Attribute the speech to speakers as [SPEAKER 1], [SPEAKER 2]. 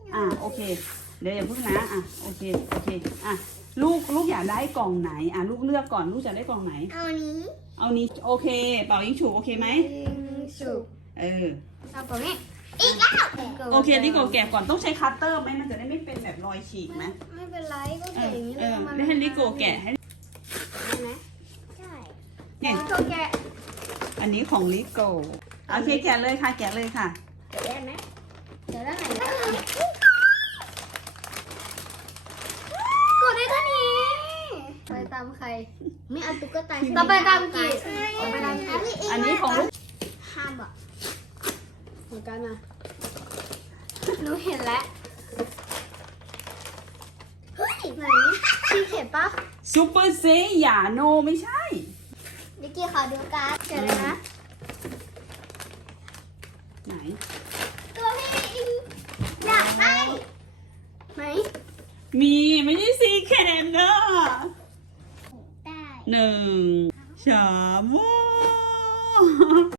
[SPEAKER 1] โอเคเดี๋ยวอย่าเพิ่งนะโอเคลูกอยากได้กล่องไหนลูกเลือกก่อนลูกจะได้กล่องไหน
[SPEAKER 2] เอานี้
[SPEAKER 1] โอเคเป่ายิงฉุบโอเคไหม
[SPEAKER 2] ฉุบ
[SPEAKER 1] เอา
[SPEAKER 2] กล่องนี้อีกแล้ว
[SPEAKER 1] โอเคนี่ก่อนแกะก่อนต้องใช้คัตเตอร์ไหมมันจะได้ไม่เป็นแบบรอยฉีกไหม
[SPEAKER 2] ไม่เป็นไรก็แกะอย่างนี้เลย
[SPEAKER 1] ได้ให้ลิโกแกะให้
[SPEAKER 2] ได้ไหมใช่
[SPEAKER 1] เนี่ย
[SPEAKER 2] ลิโกแกะ
[SPEAKER 1] อันนี้ของลิโกโอเคแกะเลยค่ะแกะเลยค่ะ
[SPEAKER 2] แกะได้ไหมแกะได้ไหนกดได้เท่านี้ไปตามใครไม่เอาตุ๊กตาต่อไปตามกีอันนี้ของลูกห้ามบอกเหมือนกันนะหนูเห็นแล้วเฮ้ยไหนพี่เห็นปะ
[SPEAKER 1] ซูเปอร์เซยาโนไม่ใช่
[SPEAKER 2] นิกกี้ขอดูการ์ดเจอเลยนะ
[SPEAKER 1] ไหน
[SPEAKER 2] ตัวพี่อยากได้ไหม
[SPEAKER 1] มีไม่ใช่ซีแคนเนอร์
[SPEAKER 2] ได้
[SPEAKER 1] 1 3